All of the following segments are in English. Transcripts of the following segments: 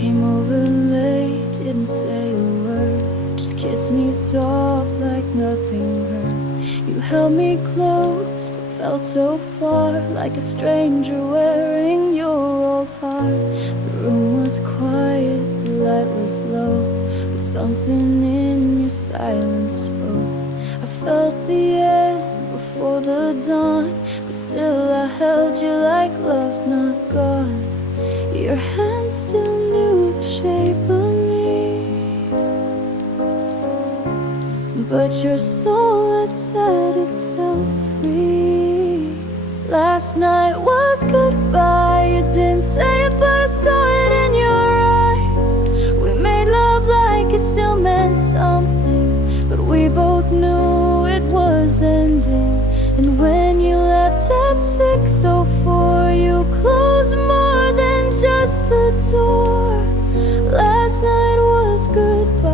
Came over late, didn't say a word, just kissed me soft like nothing hurt. You held me close, but felt so far, like a stranger wearing your old heart. The room was quiet, the light was low, but something in your silence spoke. I felt the end before the dawn, but still I held you like love's not gone. Your hands still knew the shape of me, but your soul had set itself free. Last night was goodbye. You didn't say it, but I saw it in your eyes. We made love like it still meant something, but we both knew it was ending. And when you left at 6:04, you closed more than just the door. Last night was goodbye,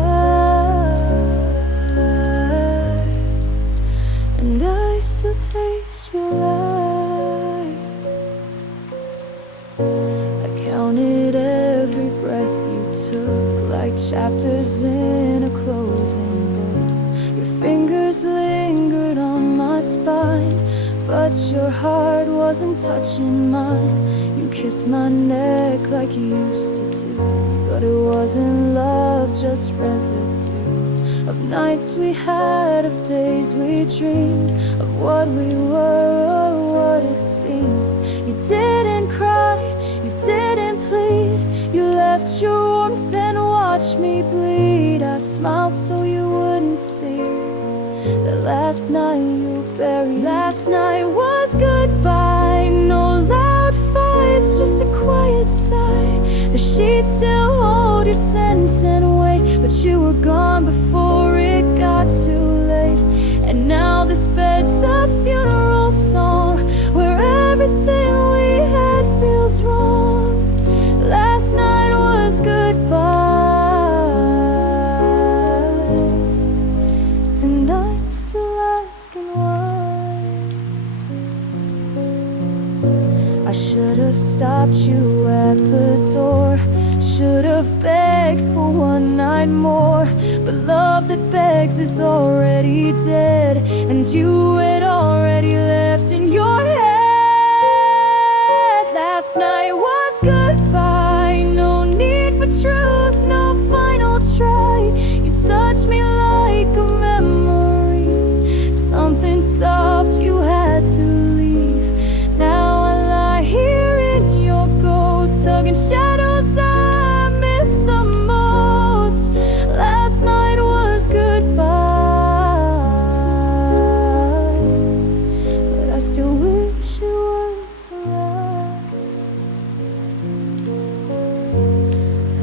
and I still taste your light. I counted every breath you took, like chapters in a closing book. Your fingers lingered on my spine, but your heart wasn't touching mine. You kissed my neck like you used to do, but it wasn't love, just residue of nights we had, of days we dreamed, of what we were or what it seemed. You didn't cry, you didn't plead, you left your warmth and watched me bleed. I smiled so you wouldn't see that last night you buried. Last night was goodbye, no loud fights, just a quiet sigh. The sheets still hold your scent and weight, but you were gone before it got too late. And now this bed's a funeral song, where everything we had feels wrong. Last night was goodbye, and I'm still asking why. I should have stopped you at the door, should have begged for one night more, but love that begs is already dead, and you had already left in your head. Last night was goodbye, no need for truth, no final try. You touched me like a memory, something soft you had to leave. Now I lie here in your ghost, tugging shadows I miss the most. Last night was goodbye, but I still wish it was alive.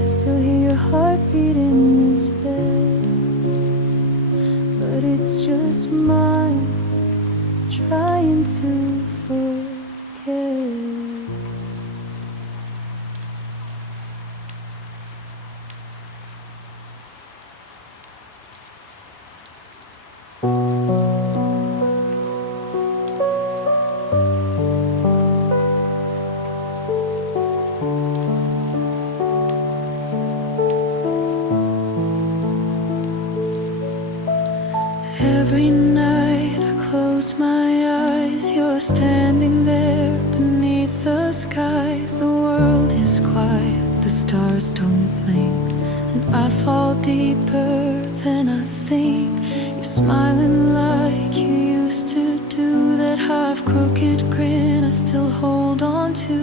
I still hear your heartbeat in this bed, but it's just mine trying to forget. Every night I close my eyes, you're standing there beneath the skies. The world is quiet, the stars don't blink, and I fall deeper than I think. You're smiling like you used to do, that half crooked grin I still hold on to.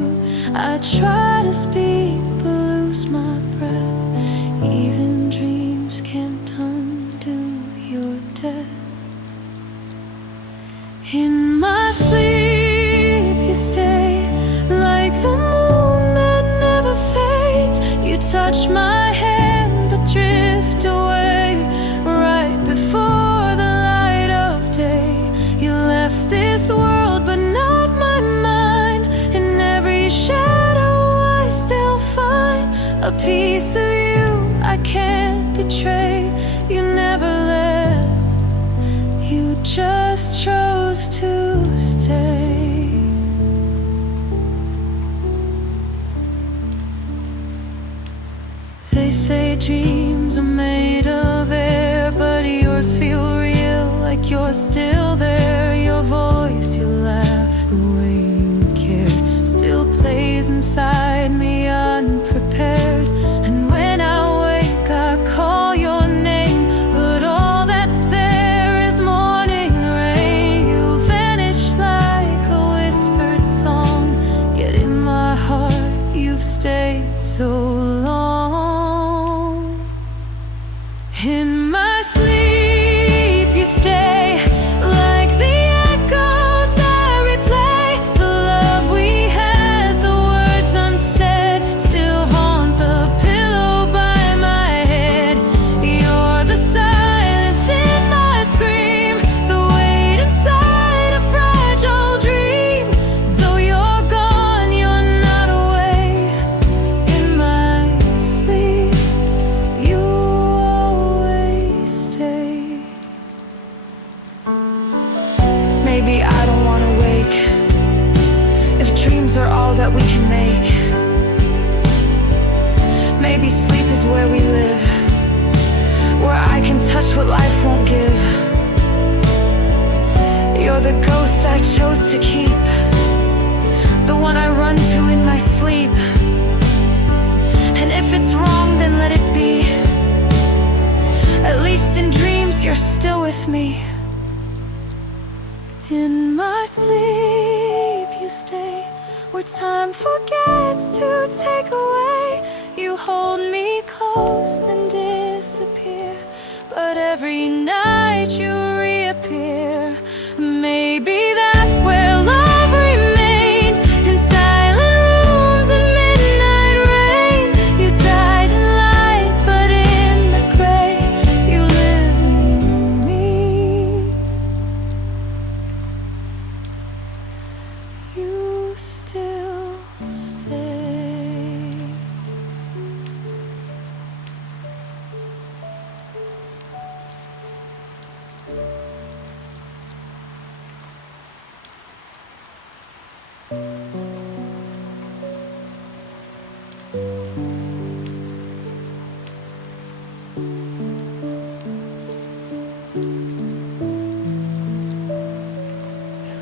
I try to speak but lose my breath, even dreams can't undo your death. In my sleep you stay, like the moon that never fades. You touch my hand but drift away right before the light of day. You left this world but not my mind. In every shadow I still find a piece of you I can't betray. You never left, you just chose to stay. They say dreams are made of air, but yours feel real, like you're still there. Your voice, your laugh, the way you care still plays inside me unprepared. And when I wake, I call your name, but all that's there is morning rain. You vanish like a whispered song, yet in my heart you've stayed so long. In my sleep you stay, like the echoes that replay the love we had. The words unsaid still haunt the pillow by my head. You're the silence in my scream, the weight inside a fragile dream. Though you're gone, you're not away. In my sleep you always stay. Maybe I don't want to wake, if dreams are all that we can make. Maybe sleep is where we live, where I can touch what life won't give. You're the ghost I chose to keep, the one I run to in my sleep. And if it's wrong, then let it be. At least in dreams you're still with me. In my sleep you stay, where time forgets to take away. You hold me close, then disappear, but every night you reappear. Maybe that's where love remains, in silent rooms and midnight rain. You died in light, but in the gray you live in me. You still stay.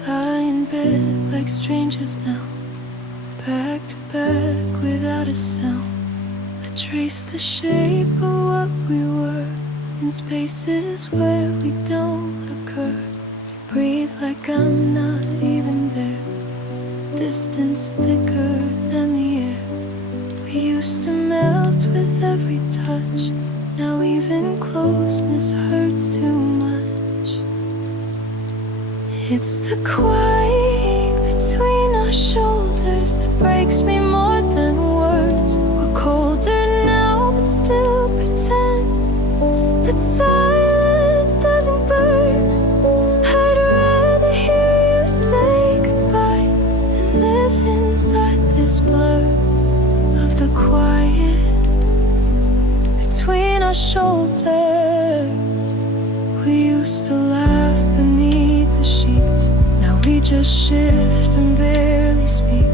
Lie in bed like strangers now, back to back without a sound. I trace the shape of what we were in spaces where we don't occur. You breathe like I'm not even there, a distance thicker than the air. We used to melt with every touch, now even closeness hurts too much. It's the quiet between our shoulders that breaks me more than words. We're colder now, but still pretend that silence doesn't burn. I'd rather hear you say goodbye than live inside this blur of the quiet between our shoulders. We used to laugh beneath the sheets, now we just shift and barely speak.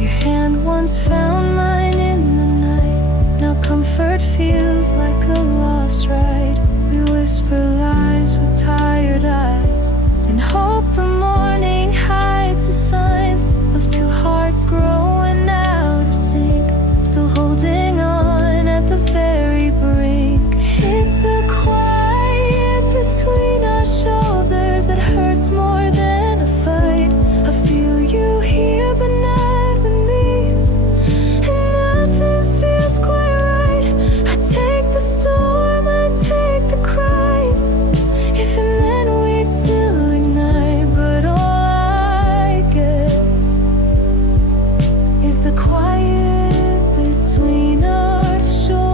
Your hand once found mine in the night, now comfort feels like a lost ride. We whisper lies with tired eyes, and hope the morning hides the signs of two hearts growing out of sync, still holding on at the very brink. It's the quiet between our shoulders that hurts more than a fight. I feel you here but not with me, and nothing feels quite right. I take the storm, I take the cries. If it meant we'd still ignite, but all I get is the quiet between our shoulders.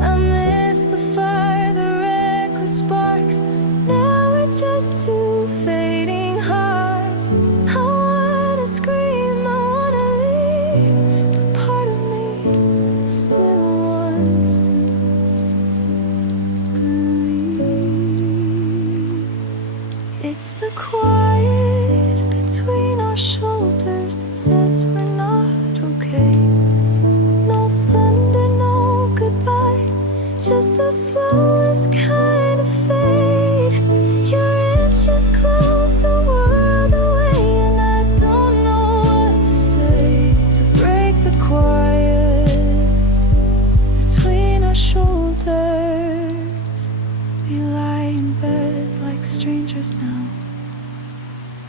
I miss the fire, the reckless sparks. Now we're just two fading hearts. I wanna scream, I wanna leave, but part of me still wants to believe. It's the quiet between our shoulders that says we're not okay. is the slowest kind of fade. Your inches close a world away, and I don't know what to say to break the quiet between our shoulders. We lie in bed like strangers now,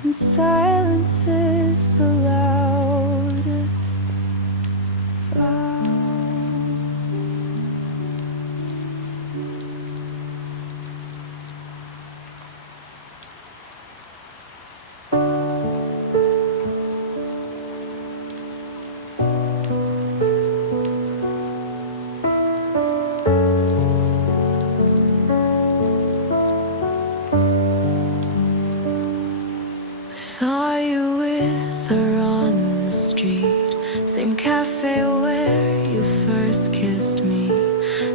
and silence is the loudest vow. Saw you with her on the street, same cafe where you first kissed me.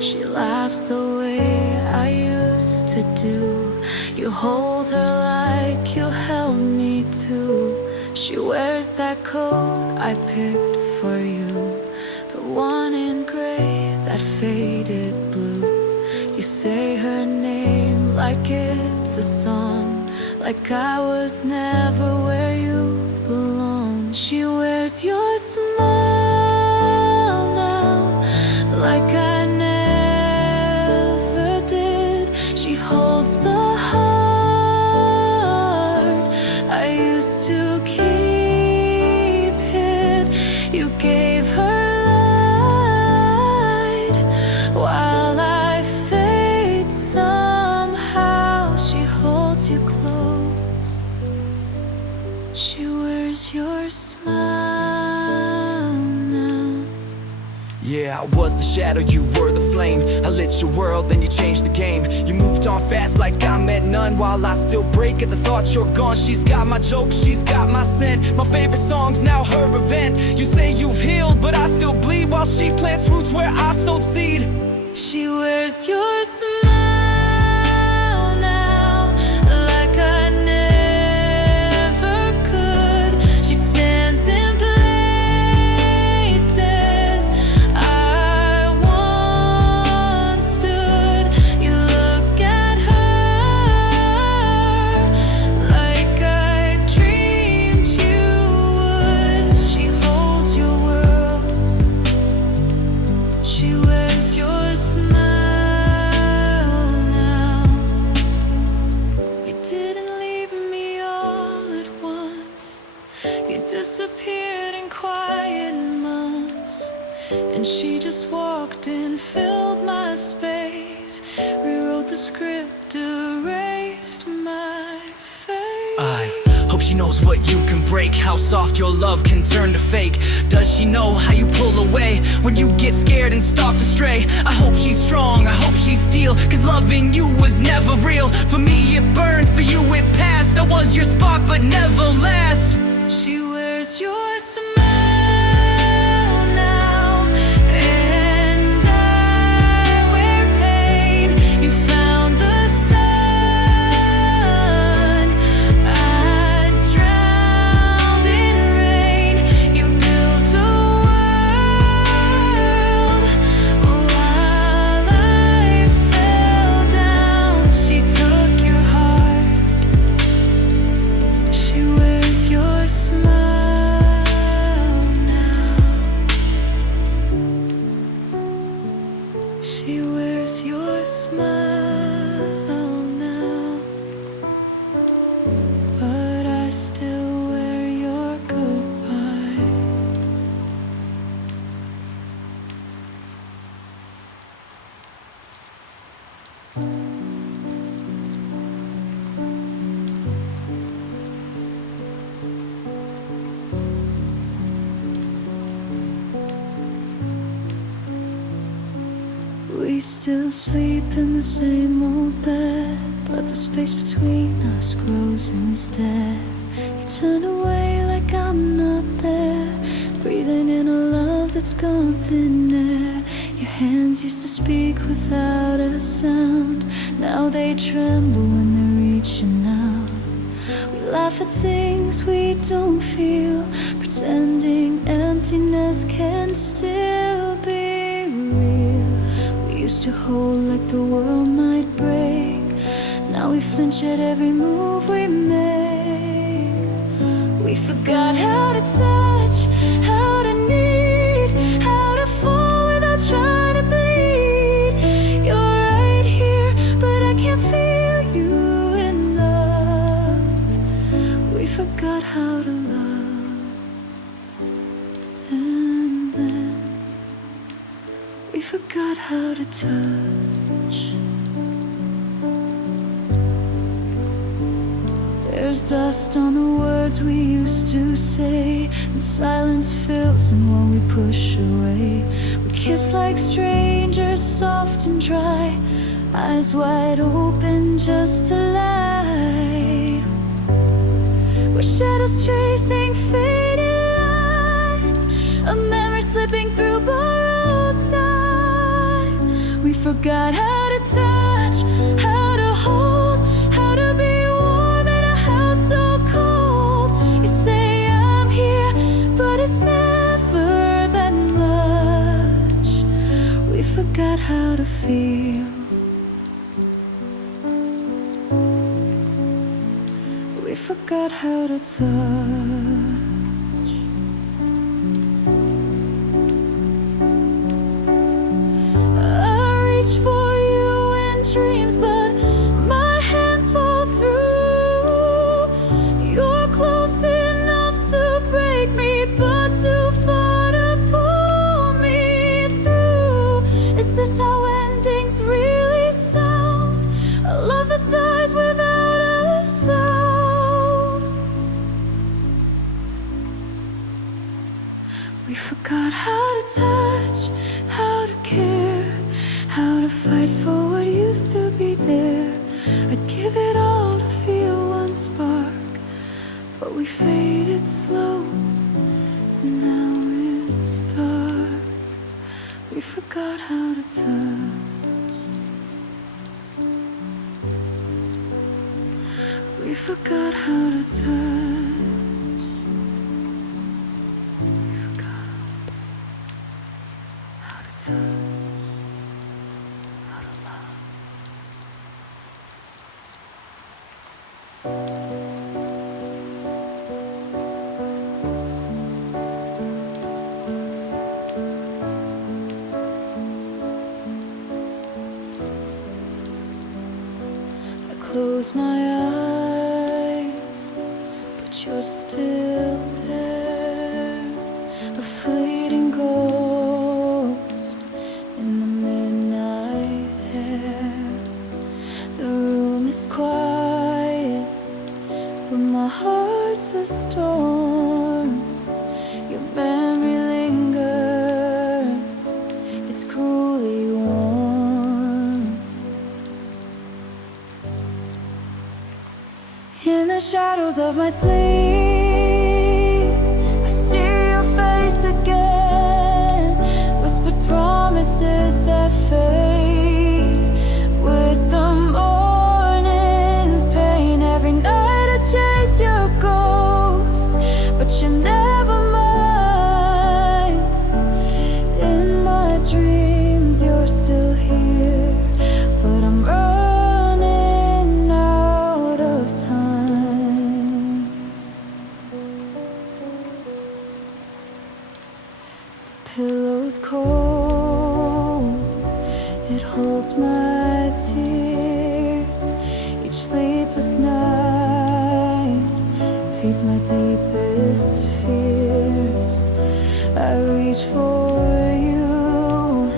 She laughs the way I used to do. You hold her like you held me too. She wears that coat I picked for you, the one in gray, that faded blue. You say her name like it's a song, like I was never where you belong. She wears your smile now, like I never did. She holds the heart I used to keep hid. You gave her light while I fade. Somehow she holds you close. She wears your smile now. Yeah, I was the shadow, you were the flame. I lit your world, then you changed the game. You moved on fast like I meant none, while I still break at the thought you're gone. She's got my jokes, she's got my scent. My favorite song's now her event. You say you've healed, but I still bleed, while she plants roots where I sowed seed. She wears your smile now, like I never could. She stands in places I once stood. You look at her like I dreamed you would. She holds your world. She wears your smile now. You didn't leave me all at once. You disappeared in quiet months, and she just walked in, filled my space, rewrote the script, erased my face. I hope she knows what you can break, how soft your love can turn to fake. Does she know how you pull away when you get scared and start to stray? I hope she's strong, I hope she's steel, cause loving you was never real. For me it burned, for you it passed. I was your spark but never last. She wears your smile now, and I wear pain. You found the sun, I drowned in rain. You built a world while I fell down. She took your heart. She wears your smile now. She wears your smile now, but I still wear your goodbye. We still sleep in the same old bed, but the space between us grows instead. You turn away like I'm not there, breathing in a love that's gone thin air. Your hands used to speak without a sound, now they tremble when they're reaching out. We laugh at things we don't feel, pretending emptiness can still be real. We used used to hold like the world might break. Now we flinch at every move we make. We forgot how to touch, how to need, how to fall without trying to bleed. You're right here, but I can't feel you enough. We forgot how to love, and then we forgot how to touch. There's dust on the words we used to say, and silence fills in what we push away. We kiss like strangers, soft and dry, eyes wide open just to lie. We're shadows tracing faded lines, a memory slipping through borrowed time. We forgot how to touch, how to hold, how to be warm in a house so cold. You say I'm here, but it's never that much. We forgot how to feel. We forgot how to touch. Dreams, but my hands fall through. You're close enough to break me, but too far to pull me through. Is this how endings really sound? A love that dies without a sound. We forgot how to touch, how to care, how to fight for what used to be there. I'd give it all to feel one spark, but we faded slow, and now it's dark. We forgot how to touch. We forgot how to touch. We forgot how to touch. Close my eyes, but you're still there, a fleeting ghost in the midnight air. The room is quiet, but my heart's a storm. Your memory lingers, it's cruelly warm. In the shadows of my sleep, I see your face again, whispered promises that fade with the morning's pain. Every night I chase your ghost, but you're never mine. In my dreams you're still here, but I'm running out of time. Pillow's cold, it holds my tears. Each sleepless night feeds my deepest fears. I reach for you,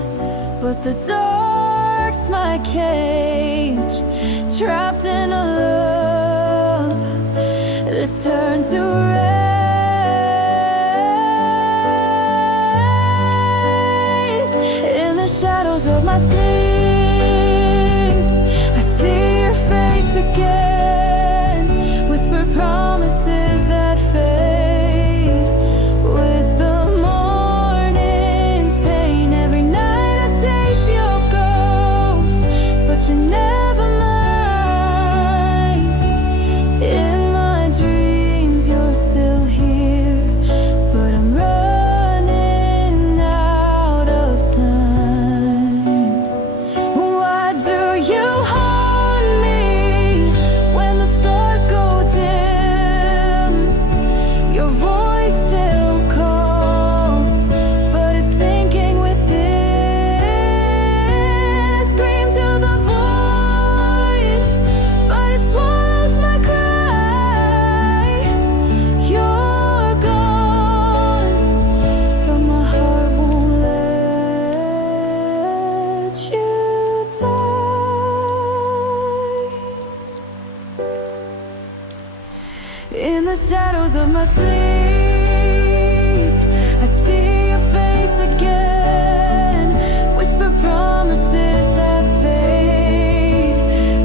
but the dark's my cage, trapped in a love that turned to rage. In the shadows of my sleep, I see your face again, whispered promises that fade with the morning's pain. Every night I chase your ghost, but you're never mine. In my dreams you're still here, but I'm running out of time. shadows of my sleep, I see your face again. Whisper promises that fade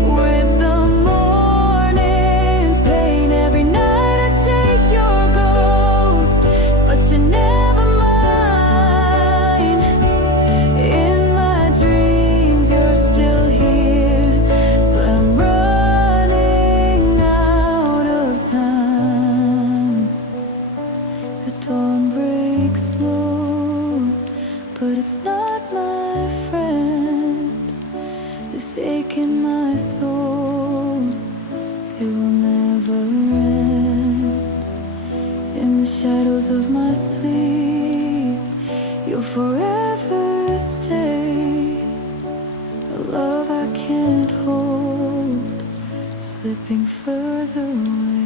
with the morning's pain. Every night I chase your ghost, but you're never mine. In my dreams you're still here, but I'm running out of time. The dawn breaks slow, but it's not my friend. This ache in my soul, it will never end. In the shadows of my sleep, you'll forever stay. A love I can't hold, slipping further away.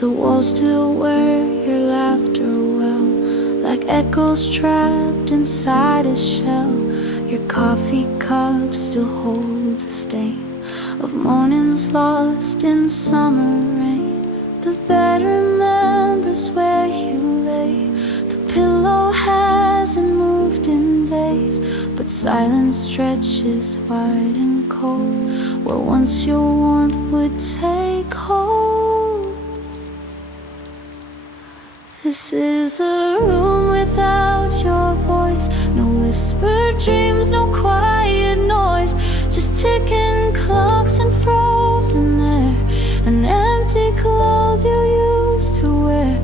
The walls still wear your laughter well, like echoes trapped inside a shell. Your coffee cup still holds a stain of mornings lost in summer rain. The bed remembers where you lay. The pillow hasn't moved in days, but silence stretches wide and cold, where once your warmth would take hold. This is a room without your voice. No whispered dreams, no quiet noise, just ticking clocks and frozen air, and empty clothes you used to wear.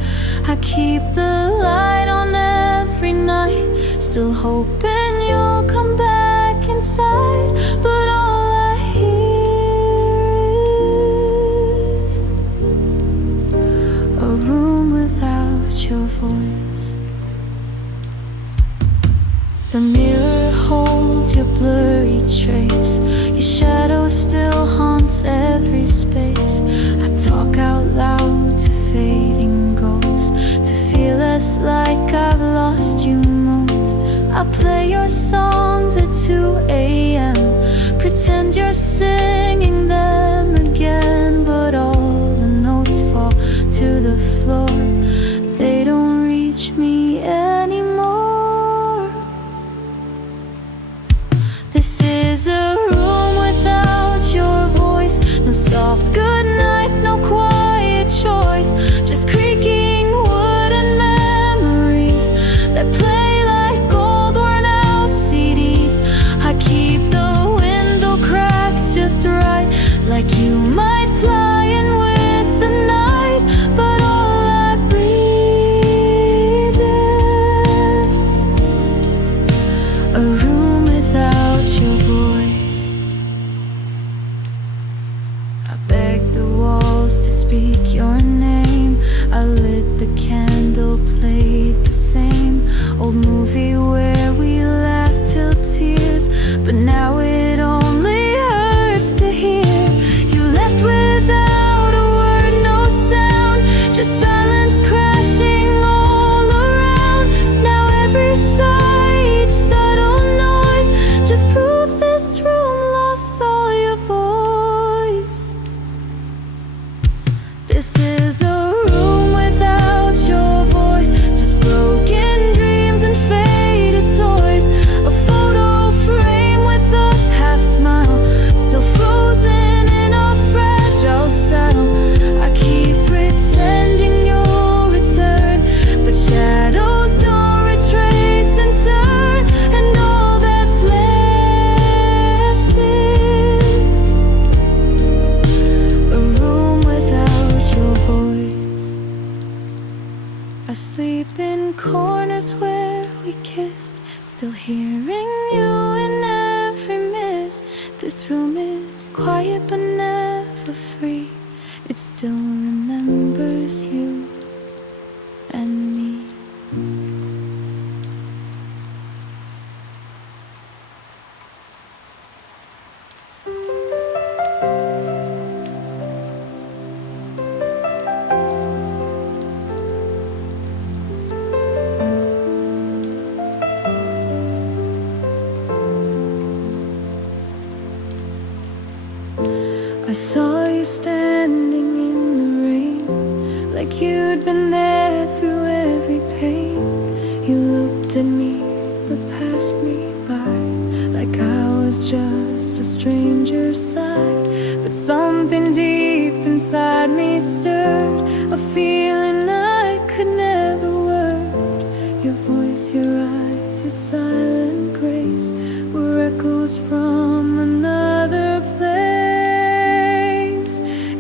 I keep the light on every night, still hoping you'll come back inside, but all I hear is a room without your voice. The mirror holds your blurry trace, your shadow still haunts every space. I talk out loud to fading ghosts, to feel less like I've lost you most. I play your songs at 2 a.m., pretend you're singing them again, but all the notes fall to the floor. They don't reach me anymore. This is a room without your voice. No soft goodnight, no quiet choice, just creaking wood and memories that play like gold worn out CDs. I keep the window cracked just right, like you might fly in with the night, but all I breathe is a room without your voice. I beg the walls to speak your name. I lit the candle, played the same old movie where we laughed till tears, but now it only hurts to hear. You left without a word, no sound, just silence crashing all around. Now every sigh, each subtle noise, just proves this room lost all your voice. This is a room without your voice, just broken dreams and faded toys. A photo frame with us half smile, still frozen in our fragile style. I keep pretending you'll return, but shadows don't retrace and turn, and all that's left is a room without your voice. I sleep in corners where we kissed, still hearing you in every miss. This room is quiet but never free, it still remembers you and me. I saw you standing in the rain, like you'd been there through every pain. You looked at me but passed me by, like I was just a stranger's side. But something deep inside me stirred, a feeling I could never word. Your voice, your eyes, your silent grace were echoes from another place.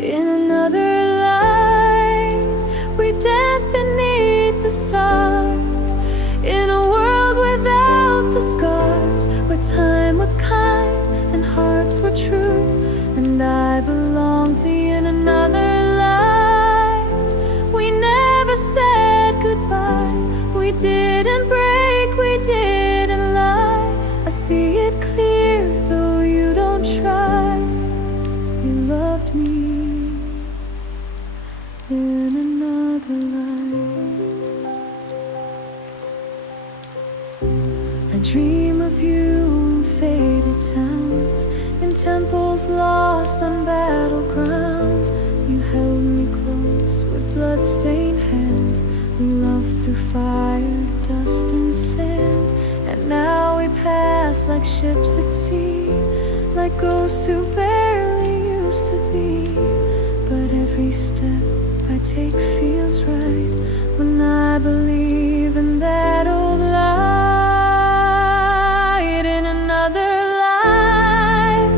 In another life, we danced beneath the stars, in a world without the scars, where time was kind and hearts were true, and I belonged to you. In another life, we never said goodbye. We didn't break, we didn't lie. I see it clear, though you don't try. You loved me in another life. I dream of you in faded towns, in temples lost on battlegrounds. You held me close with blood-stained hands. We loved through fire, dust and sand. And now we pass like ships at sea, like ghosts who barely used to be. But every step I take feels right, when I believe in that old light. In another life,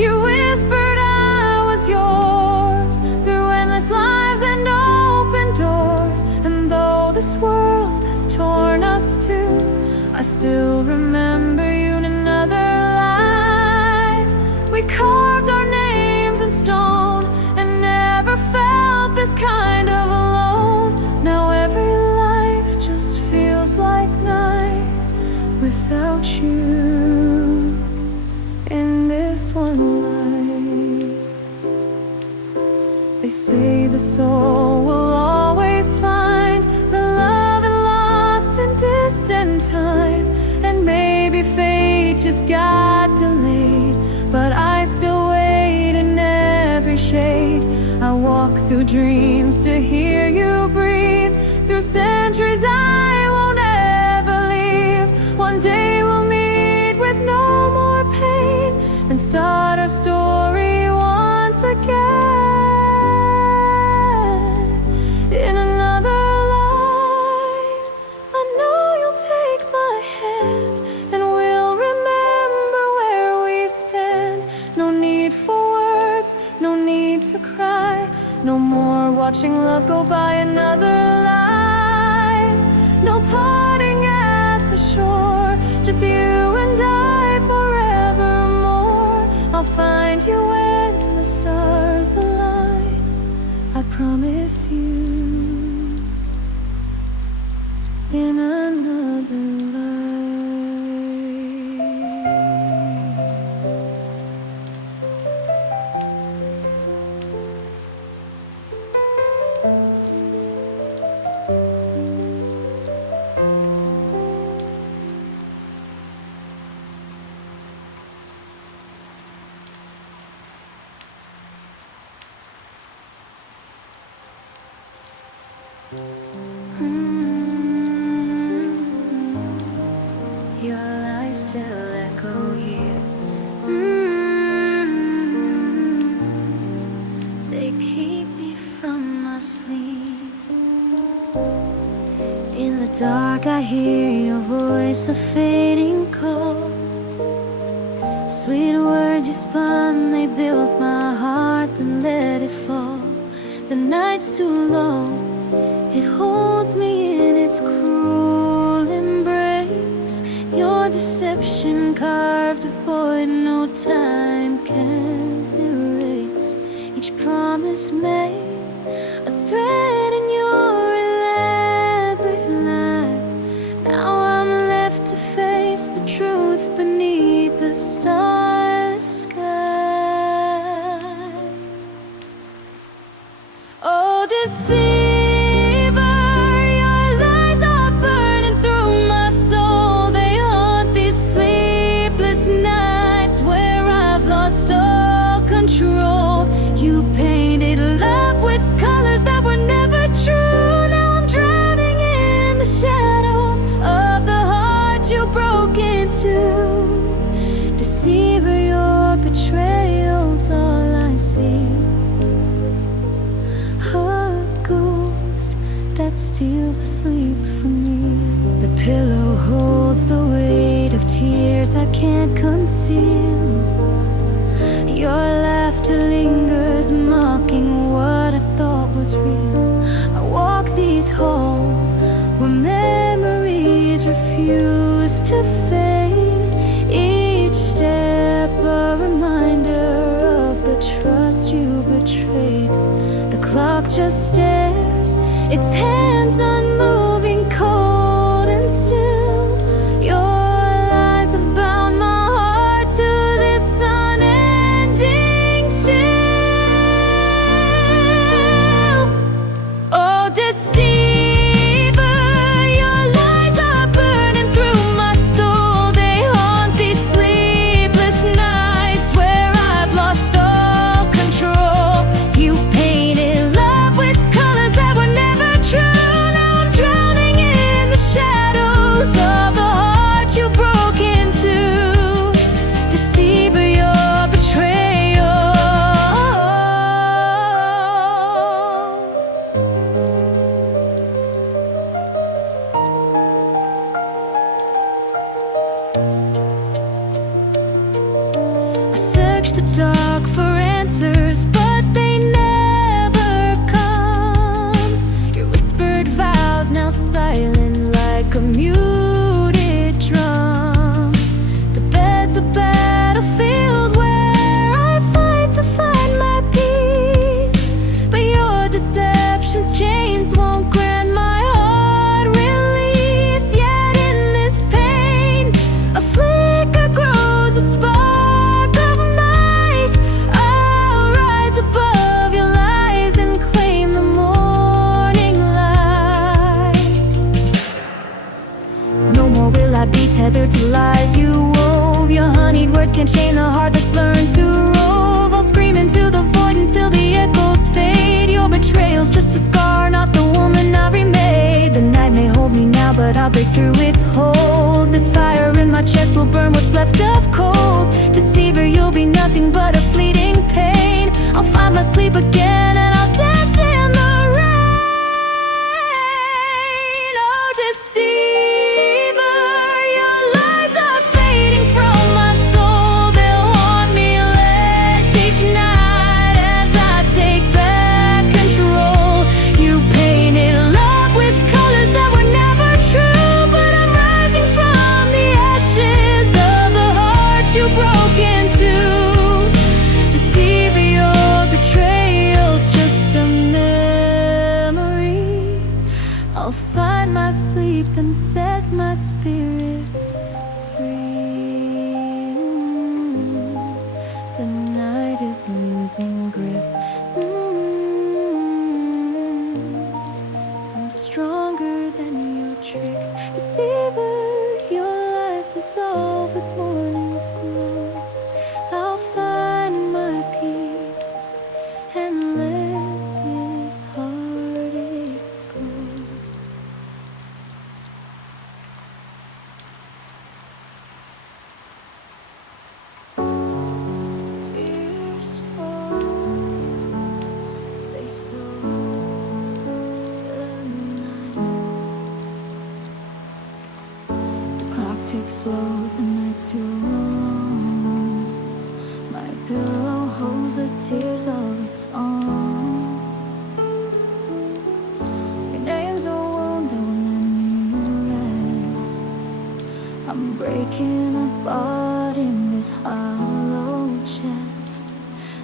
you whispered I was yours, through endless lives and open doors. And though this world has torn us too, I still remember you. In another life, we carved our names in stone, and never felt this kind of alone. Now every life just feels like night without you in this one life. They say the soul will always find the love it lost in distant time, and maybe fate just got delayed, but I still wait in every shade. I walk through dreams to hear you breathe, through centuries I won't ever leave. One day we'll meet with no more pain, and start our story once again. In another life, I know you'll take my hand, and we'll remember where we stand. No need for words, no need to cry, no more watching love go by. Another life, no parting at the shore, just you and I forevermore. I'll find you when the stars align, I promise you. In another your lies still echo here. They keep me from my sleep. In the dark I hear your voice, a fading call. Sweet words you spun, they built my heart, then let it fall. The night's too long, it holds me in its cruel embrace. Your deception carved a void no time can erase. Each promise made, a thread in your elaborate line. Now I'm left to face the truth beneath the starless sky. Oh, deceiver, your lies are burning through my soul. They haunt these sleepless nights where I've lost all control. that steals the sleep from me. The pillow holds the weight of tears I can't conceal. Your laughter lingers, mocking what I thought was real. I walk these halls where memories refuse to fade. Each step a reminder of the trust you betrayed. The clock just stares, its hands unmoving, cold and still. Your lies have bound my heart to this unending chill. Oh, deceiver, your lies are burning through my soul. They haunt these sleepless nights where I've lost all control. You painted love with colors that were never true. Now I'm drowning in the shadows of the heart you broke into. Deceiver, your betrayal. I search the dark for answers, but they never come. Your whispered vows now silent like a muted drum. The bed's a battlefield where I fight to find my peace, but your deception's chains won't grant my heart release. Yet in this pain, a flicker grows, a spark of light. I'll rise above your lies and claim the morning light. No more will I be tethered to lies you wove. Your honeyed words can't chain the heart that's learned to rove. I'll scream into the void until the echoes fade. Your betrayal's just a scar, not the woman I've remade. The night may hold me now, but I'll break through its hold. This fire in my chest will burn what's left of cold. Deceiver, you'll be nothing but a fleeting pain. I'll find my sleep again and I'll dance in the rain. Oh, deceiver, your lies are fading from my soul. They'll haunt me less each night as I take back control. You painted love with colors that were never true, but I'm rising from the ashes of the heart you broke into. Deceiver, your betrayal's just a memory. I'll find my sleep and set my spirit free. The night is losing grip. I'm stronger than your tricks. Deceiver, your lies dissolve with morning's glow. I'll find my peace and let this heartache go. Tears fall, they sow the night. The clock ticks slow, the night's too long. My pillow holds the tears of a song. Your name's a wound that won't let me rest. I'm breaking apart in this hollow chest.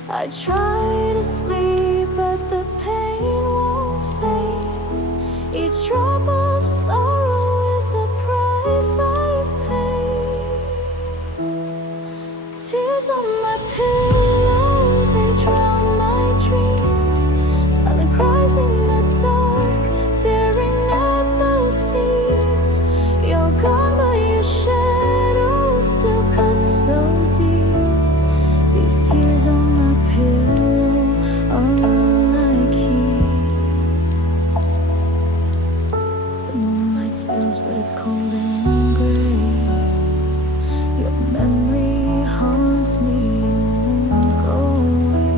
I try to sleep, but the pain won't fade. Each drop of sorrow is a price I've paid. Tears on my pillow, they drown my dreams. Silent cries in the dark, tearing at the seams. You're gone, but your shadow still cuts so deep. These tears on my pillow are all I keep. The moonlight spills, but it's cold and gray. Your memory haunts me, won't go away.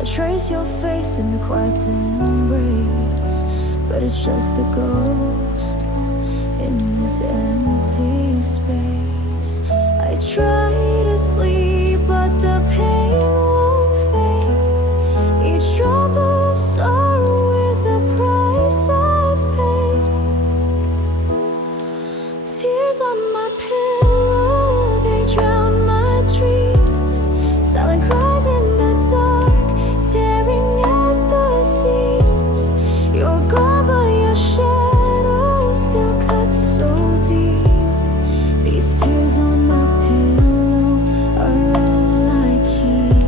I trace your face in the quiet's embrace. but it's just a ghost in this empty space. I try to sleep, but the pain won't fade. Each drop of sorrow is a price I've paid. Tears on my pillow, they drown my dreams. Silent cries in the dark, tearing at the seams. You're gone, but your shadow still cuts so deep. These tears on my pillow are all I keep.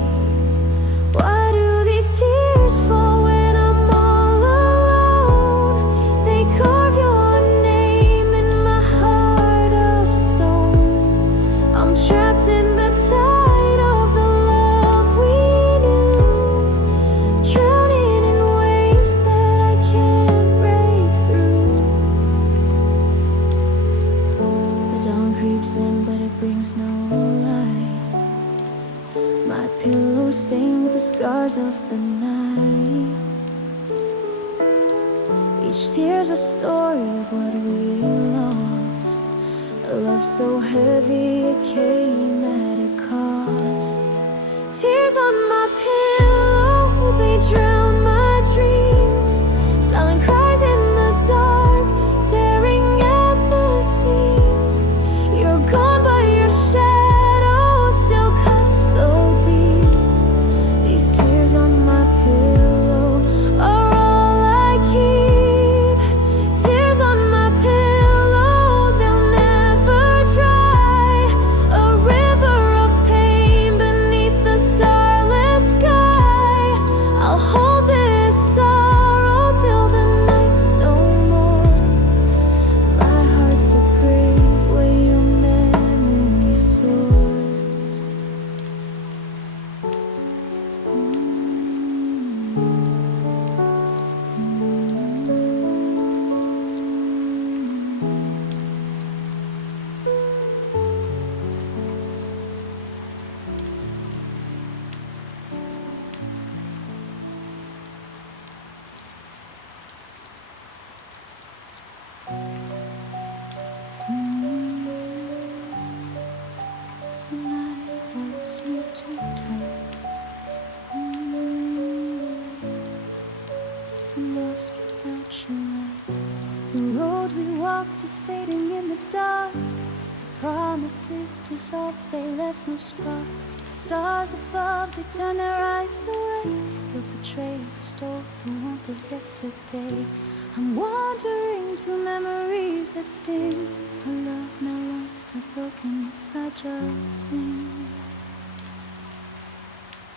Why do these tears fall when I'm all alone? They carve your name in my heart of stone. I'm trapped in the tide of the love we knew, drowning in waves that I can't break through. The dawn creeps in, but it brings no light. My pillow stained with the scars of the night. Each tear's a story of what we lost. A love so heavy it came at a cost. Tears on my pillow, they drown my dreams. Silent cries in the dark, tearing at the seams. You're gone, but your shadow still cuts so deep. These tears on my pillow are all I keep. Tears on my pillow, they'll never dry. A river of pain beneath the starless sky. I'll hold this sorrow till the night's no more. My heart's a grave where your memory soars. The night holds me too tight. I'm lost without your light. The road we walked is fading in the dark. The promises dissolved, they left no spark. The stars above, they turn their eyes away. Your betrayal stole the warmth of yesterday. I'm wandering through memories that sting. A love now lost, a broken, fragile thing.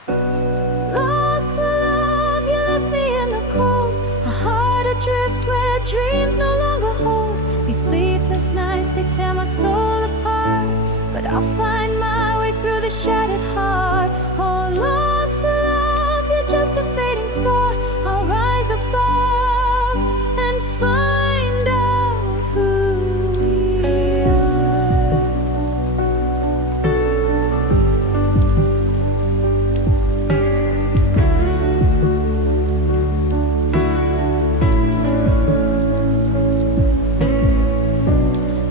Lost the love, you left me in the cold. A heart adrift where dreams no longer hold. These sleepless nights, they tear my soul apart. But I'll find my way through the shattered heart. Oh, lost the love, you're just a fading scar. I'll rise above and find out who we are.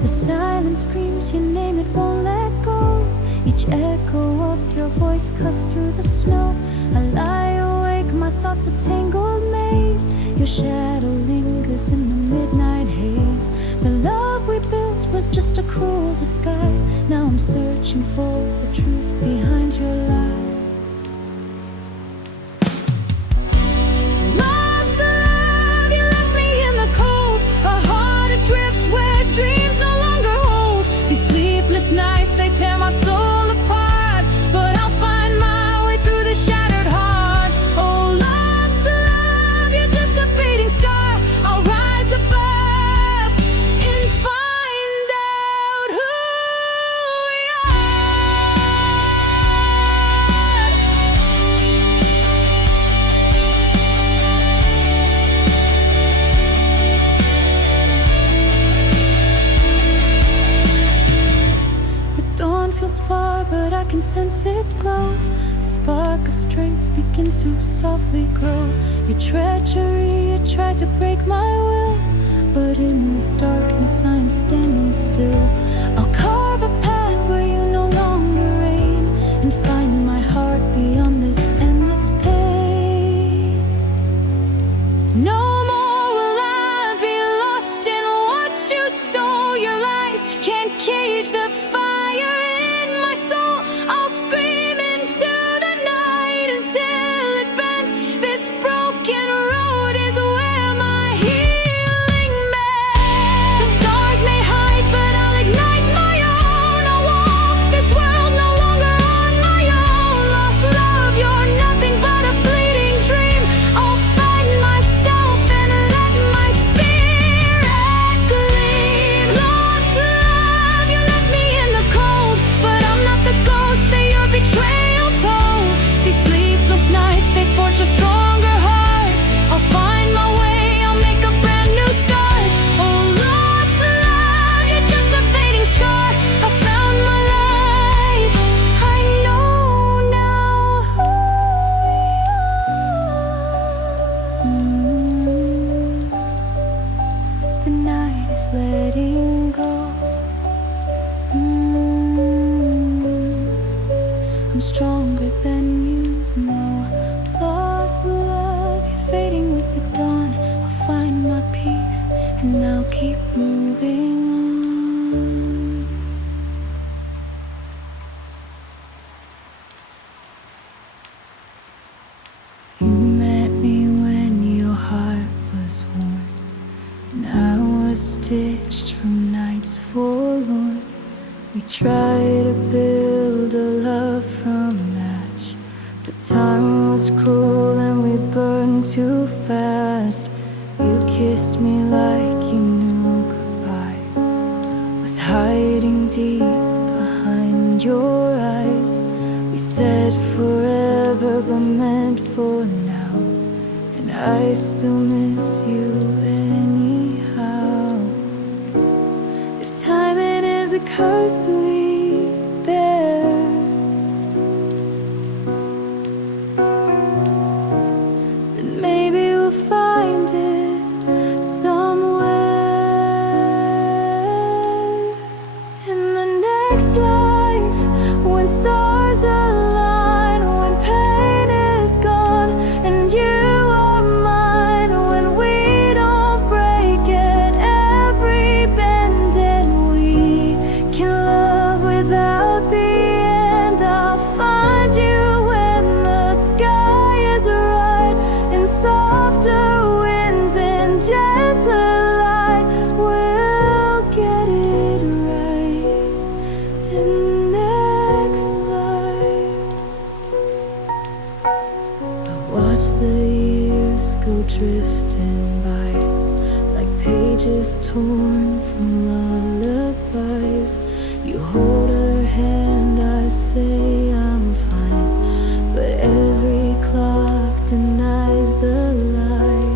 The silence screams your name, it won't let go. Each echo of your voice cuts through the snow. I lie awake, my thoughts a tangled maze. Your shadow lingers in the midnight haze. The love we built was just a cruel disguise. Now I'm searching for the truth behind your lies. Lost the love, you left me in the cold. A heart adrift where dreams no longer hold. These sleepless nights, they tear my soul apart. But I'll find my way through the shattered heart. Oh, lost the love, you're just a fading scar. I'll rise above and find out who we are. The dawn feels far, but I can sense its glow. spark of strength begins to softly grow. Your treachery, it tried to break my will, but in this darkness I'm standing still. I'll carve a path where you no longer reign, and find my heart beyond this endless pain. No more will I be lost in what you stole. Your lies can't cage the fire in my soul. I'll scream into the night until it bends. This broken road is where my healing mends. The stars may hide, but I'll ignite my own. I'll walk this world no longer on my own. Lost love, you're nothing but a fleeting dream. I'll find myself and let my spirit gleam. Lost love, you left me in the cold, but I'm not the ghost that your betrayal told. These sleepless nights, they forge a stronger heart. I'll find my way, I'll make a brand new start. Oh, lost love, you're just a fading scar. I found my light, I know now who we are. The night is letting go. I'm stronger than you know. Lost love, you're fading with the dawn. I'll find my peace and I'll keep moving on. You met me when your heart was worn, and I was stitched from nights forlorn. We tried to build a love from ash, but time was cruel and we burned too fast. You kissed me like you knew goodbye was hiding deep behind your eyes. We said forever but meant for now, and I still miss you anyhow. If timing is a curse we bear, then maybe we'll find it somewhere. In the next life, when stars align, when pain is gone and you are mine, when we don't break at every bend and we can love without the end. I'll find you when the sky is right, in softer winds and gentler light. We'll get it right in the next life. I watch the years go drifting by, like pages torn from lullabies. You hold her hand, I say I'm fine, but every clock denies the lie.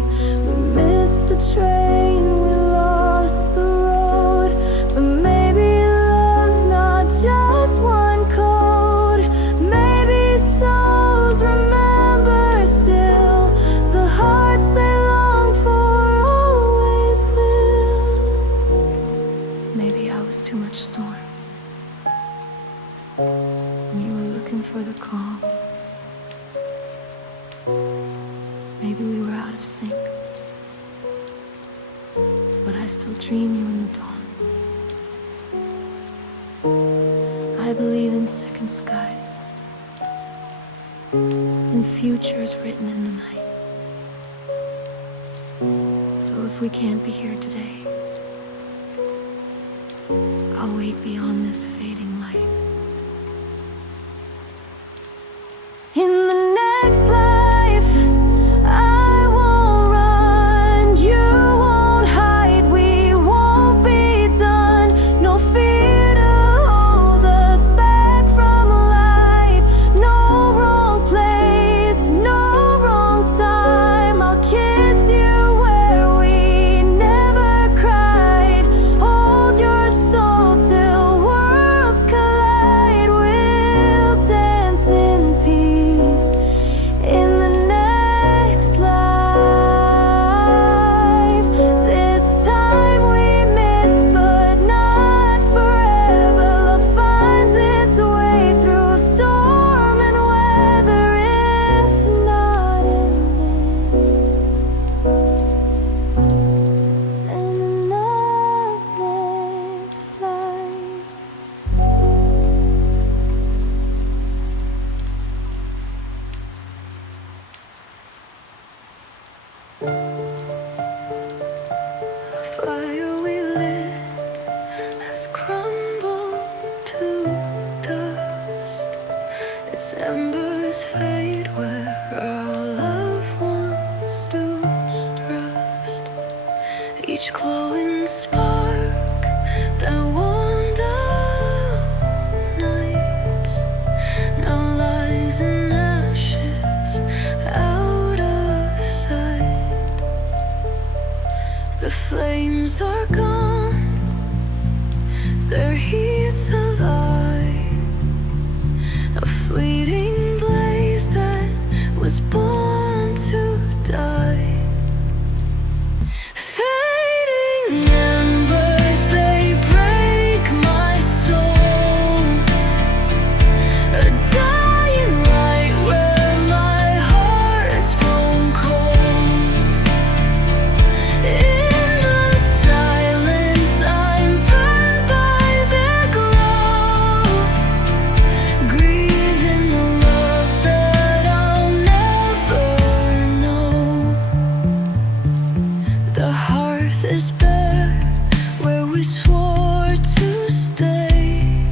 We missed the train, we lost the road, but maybe love's not just one code. Maybe souls remember still, the hearts they long for always will. Maybe I was too much storm when you were looking for the calm. Maybe we were out of sync, but I still dream you in the dawn. I believe in second skies and futures written in the night. So if we can't be here today, I'll wait beyond this fading light. In the next life, I won't run, you won't hide, we won't be done. No fear to hold us back from light. No wrong place, no wrong time. I'll kiss you where we never cried. Hold your soul till worlds collide. Fire we lit has crumbled to dust. Its embers fade where our love once stood rust. Each glowing spark that warmed our nights now lies in ashes out of sight. The flames are gone, their heat's alive, a fleeting blaze that was born to die. Fading embers, they break my soul, a dying light where my heart's grown cold. In the silence, I'm burned by their glow, grieving the love that I'll never know. The hearth is bare where we swore to stay.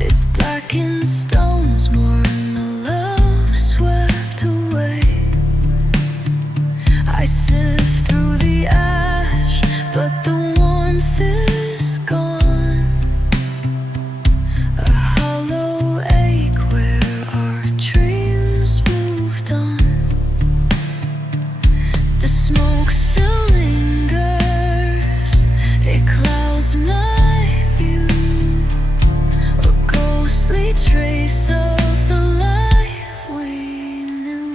It's blackened stones mourn the love swept away. I sift through the ash, but the warmth is gone. A hollow ache where our dreams moved on. The smoke still lingers, it clouds my view, a ghostly trace of the life we knew.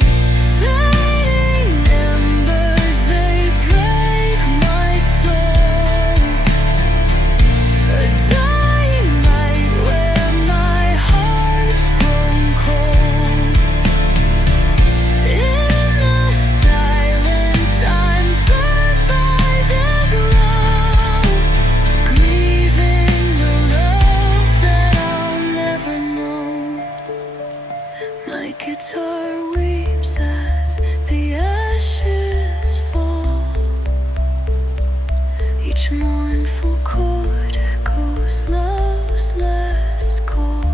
Fading embers, they break my soul, a dying light where my heart's grown cold. In the silence, I'm burned by their glow, grieving the love that I'll never know. My guitar weeps as the ashes fall. Each mournful chord echoes love's last call.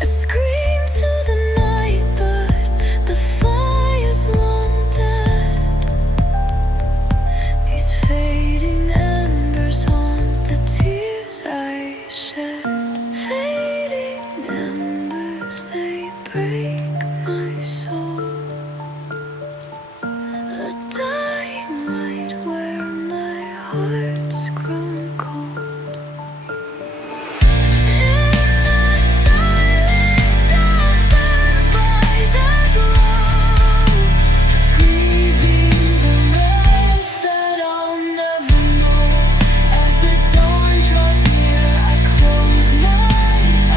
I scream to the night, but the fire's long dead. These fading embers haunt the tears I shed. Fading embers, they break my soul, a dying light where my heart's grown cold. In the silence, I'm burned by their glow, grieving the love that I'll never know. As the dawn draws near, I close my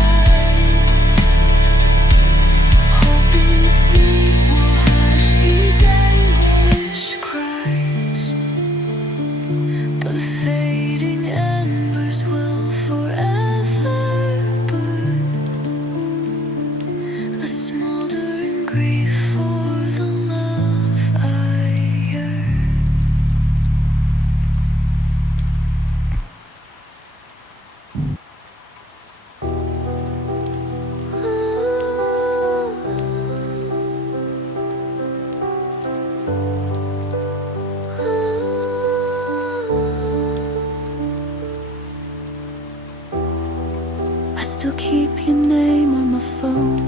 eyes, hoping sleep will hush these anguished cries. But fading embers will forever burn, a smoldering grief for the love I yearn. I still keep your name on my phone,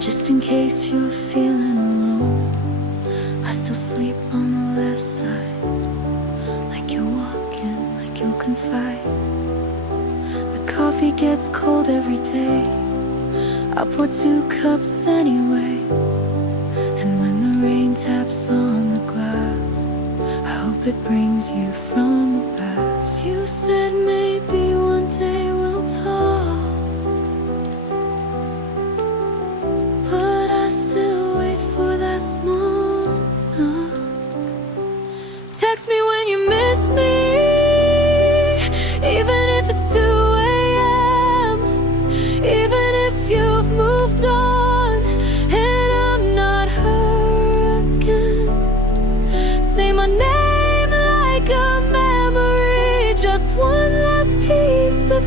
just in case you're feeling alone. I still sleep on the left side, like you're walking, like you'll confide. The coffee gets cold every day, I pour 2 cups anyway. And when the rain taps on the glass, I hope it brings you from the past. You said maybe one day we'll talk, but I still wait for that small knock. Text me when you miss me, even if it's 2 a.m., even if you've moved on and I'm not hurt.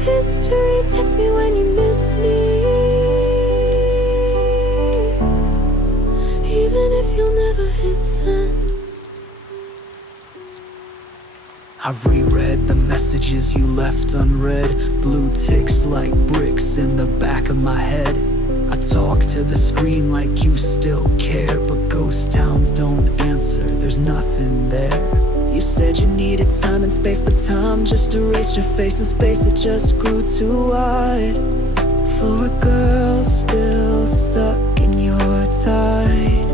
history. Text me when you miss me, even if you'll never hit send. I reread the messages you left unread, blue ticks like bricks in the back of my head. I talk to the screen like you still care, but ghost towns don't answer, there's nothing there. You said you needed time and space, but time just erased your face, and space it just grew too wide for a girl still stuck in your tide.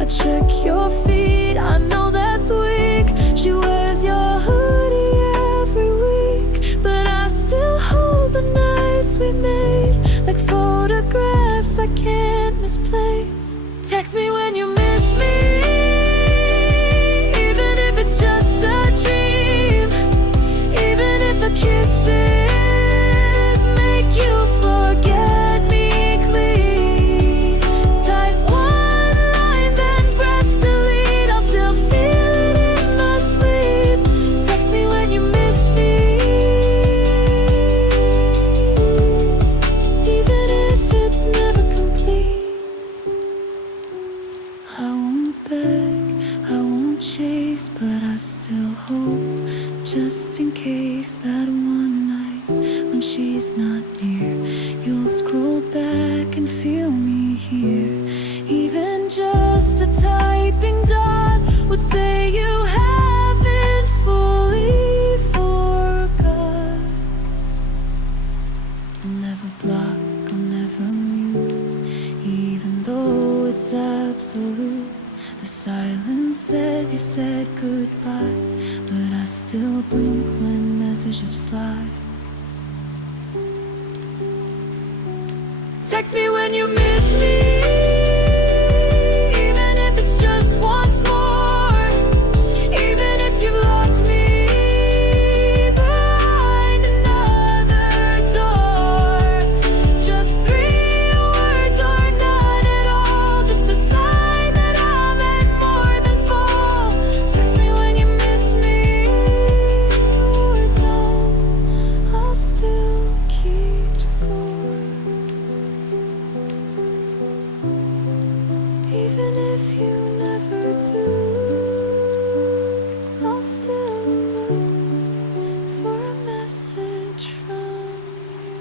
I check your feet, I know that's weak. She wears your hoodie every week, but I still hold the nights we made like photographs I can't misplace. Text me when you miss me, even if it's just a dream, even if a kisses make you forget me clean. Type one line, then press delete, I'll still feel it in my sleep. Text me when you miss me, even if it's never complete. I won't beg, I won't chase, but I still hope, just in case that one night when she's not near, you'll scroll back and feel me here. Even just a typing dot would say you haven't fully forgot. I'll never block, I'll never mute, even though it's absolute. The silence says you've said goodbye, but I still blink when messages fly. Text me when you miss me, even if it's just once more, even if you've locked me behind another door. Just 3 words or none at all, just a sign that I meant more than fall. Text me when you miss me, or don't, I'll still keep score. Even if you never do, I'll still look for a message from you.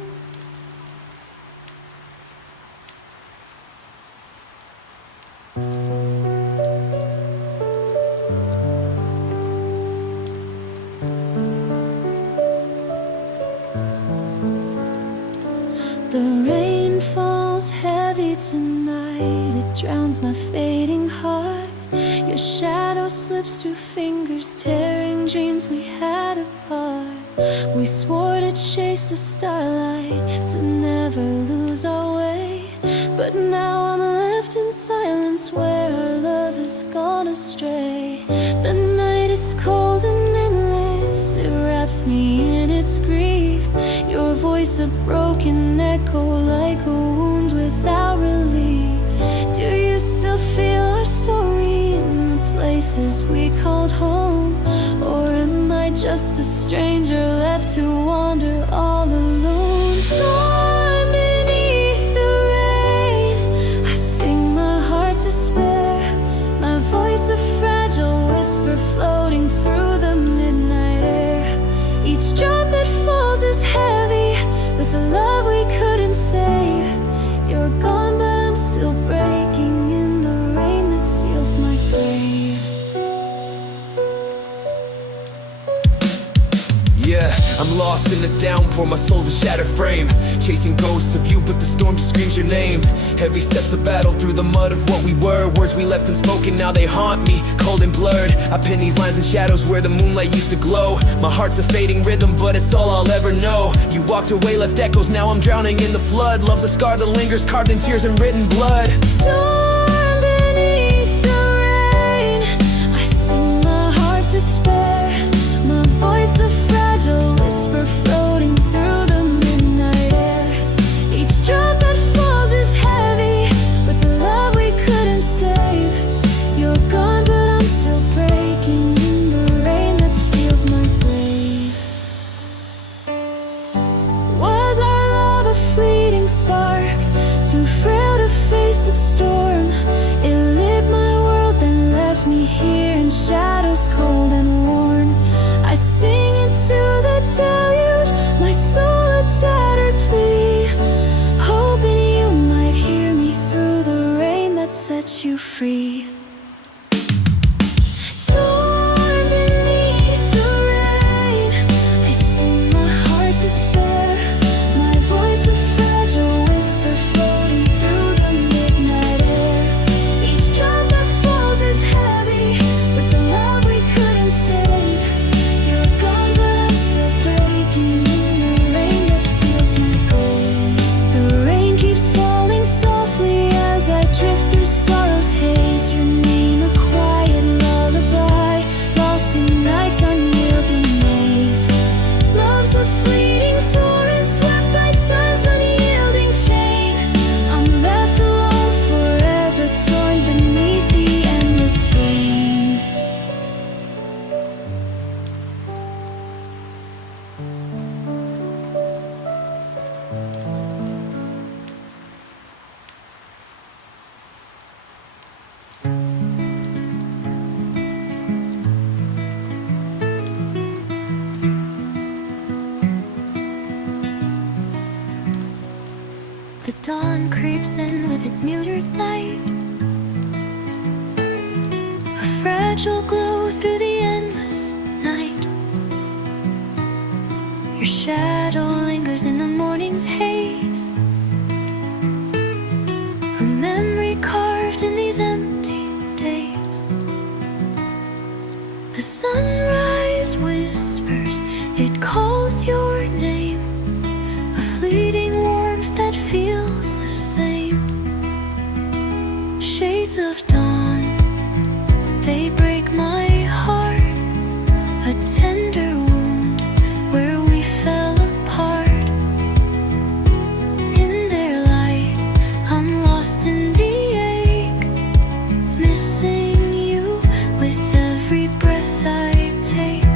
The rain falls heavy tonight, it drowns my fading heart. Your shadow slips through fingers, tearing dreams we had apart. We swore to chase the starlight, to never lose our way, but now I'm left in silence where our love has gone astray. The night is cold and endless, it wraps me in its grief. Your voice a broken echo like a wound without relief. Do you still feel our story in the places we called home? Or am I just a stranger left to wander all alone? Torn beneath the rain, I sing my heart's despair, my voice a fragile whisper floating through the midnight air. Each drop that falls is heavy with the love we couldn't save. You're gone, but I'm still breaking in the rain that seals my grave. Yeah, I'm lost in the downpour, my soul's a shattered frame, chasing ghosts of you, but the storm just screams your name. Heavy steps of battle through the mud of what we were, words we left unspoken, now they haunt me, cold and blurred. I pin these lines in shadows where the moonlight used to glow. My heart's a fading rhythm, but it's all I'll ever know. You walked away, left echoes, now I'm drowning in the flood. Love's a scar that lingers, carved in tears and written blood. Torn beneath the rain, I sing my heart's despair, my voice a fragile whisper floating through the midnight air. Each drop that falls is heavy with the love we couldn't save. You're gone, but I'm still breaking in the rain that seals my grave. spark, too frail to face a storm. It lit my world, then left me here in shadows cold and worn. I sing into the deluge, my soul a tattered plea, hoping you might hear me through the rain that sets you free. Torn beneath the rain, I sing my heart's despair, my voice a fragile whisper floating through the midnight air. Each drop that falls is heavy with the love we couldn't save. You're gone, but I'm still breaking in the rain that seals my grave. The rain keeps falling softly as I drift through sorrow's haze. Your name a quiet lullaby, lost in night's unyielding maze. Love's a fleeting torrent, swept by time's unyielding chain. I'm left alone forever, torn beneath the endless rain. The dawn creeps in with its muted light, a fragile glow through the endless night. Your shadow lingers in the morning's haze, a memory carved in these empty days. The sunrise whispers, it calls your name, a fleeting warmth that feels the same. Shades of dawn, they break my heart, a tender wound where we fell apart. In their light, I'm lost in the ache, missing you with every breath I take.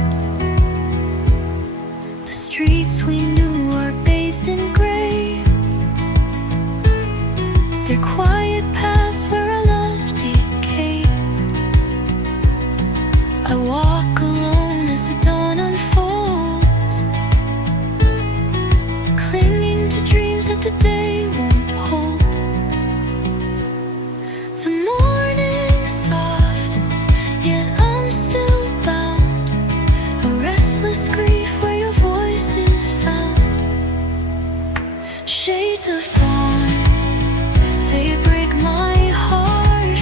The streets we knew are bathed in gray, they're quiet paths where our love decayed. I walk alone as the dawn unfolds, clinging to dreams that the day won't hold. The morning softens, yet I'm still bound, a restless grief where your voice is found. Shades of dawn, they break my heart,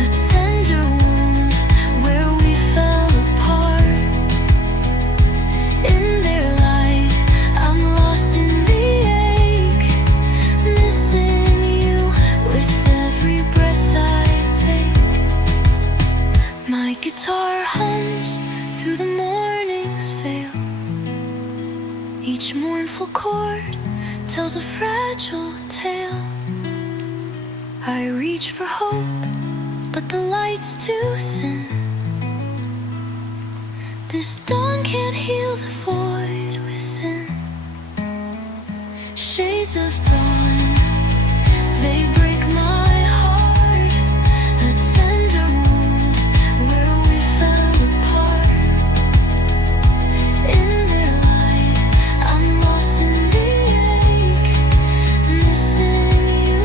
a tender wound where we fell apart. In their light, I'm lost in the ache, missing you with every breath I take. My guitar hums through the morning's veil, each mournful chord tells a fragile tale. I reach for hope, but the light's too thin. This dawn can't heal the void within. Shades of dawn, they break my heart, a tender wound where we fell apart. In their light, I'm lost in the ache, missing you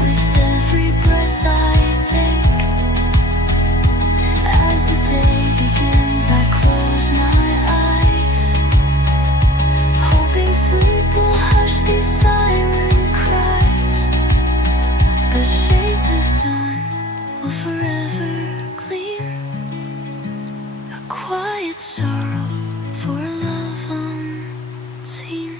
with every breath I take. As the day begins, I close my eyes, hoping sleep will hush these silent cries. The shades of dawn will forever gleam, a quiet sorrow for a love unseen.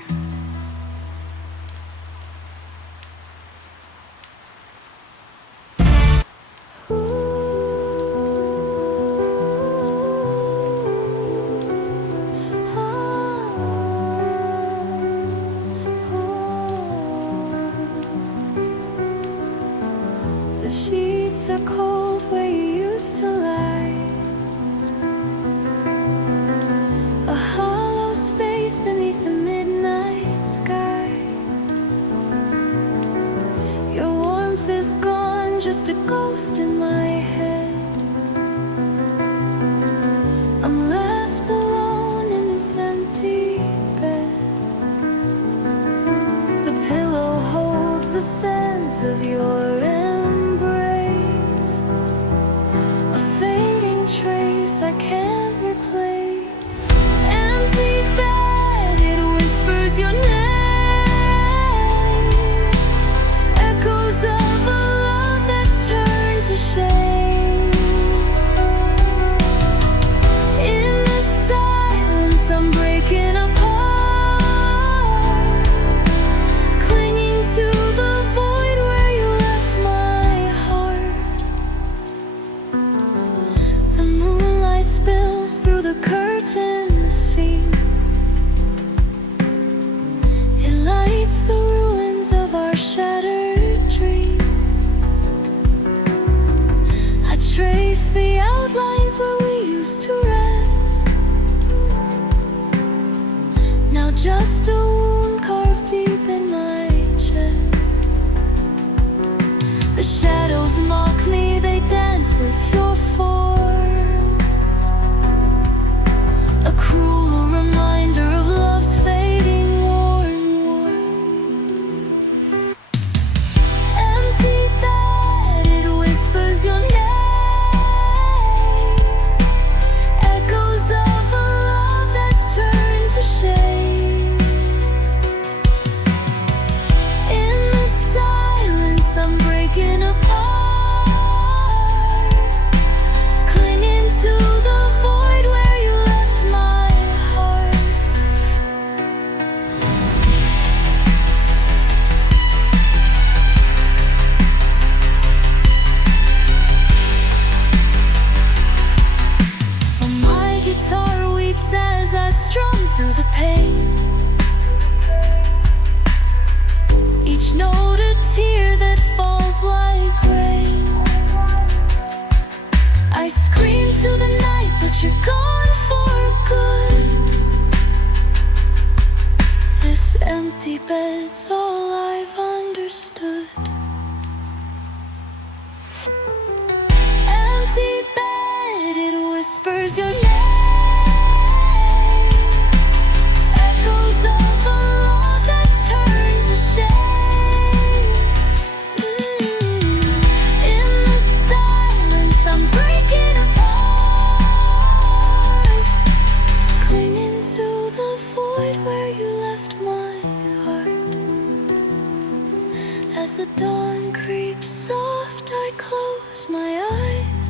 The sheets are cold where you used to lie, a hollow space beneath the midnight sky. just a ghost in my head. I'm left alone in this empty bed. The pillow holds the scent of your embrace, a fading trace I can't replace. Empty bed, it whispers your name. Spills through the curtain seam. It lights the ruins of our shattered dream. I trace the outlines where we used to rest. Now just a wound carved deep in my chest. The shadows mock me, they dance with your form. A cruel reminder of love's fading warmth. Empty bed, it whispers your name. Echoes of a love that's turned to shame. In the silence, I'm breaking apart, clinging to the void where you left my heart. My guitar weeps as I strum through the pain. Each note a tear that falls like rain. I scream to the night, but you're gone for good. This empty bed's all I've understood. Empty bed, it whispers your name. Echoes of a love that's turned to shame. In the silence, I'm breaking apart, clinging to the void where you left my heart. As the dawn creeps soft, I close my eyes,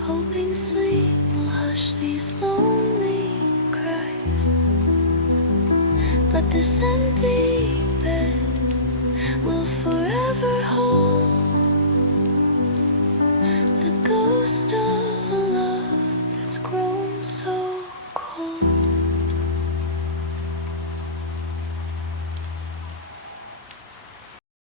hoping sleep will hush these lonely cries. But this empty bed will forever hold the ghost of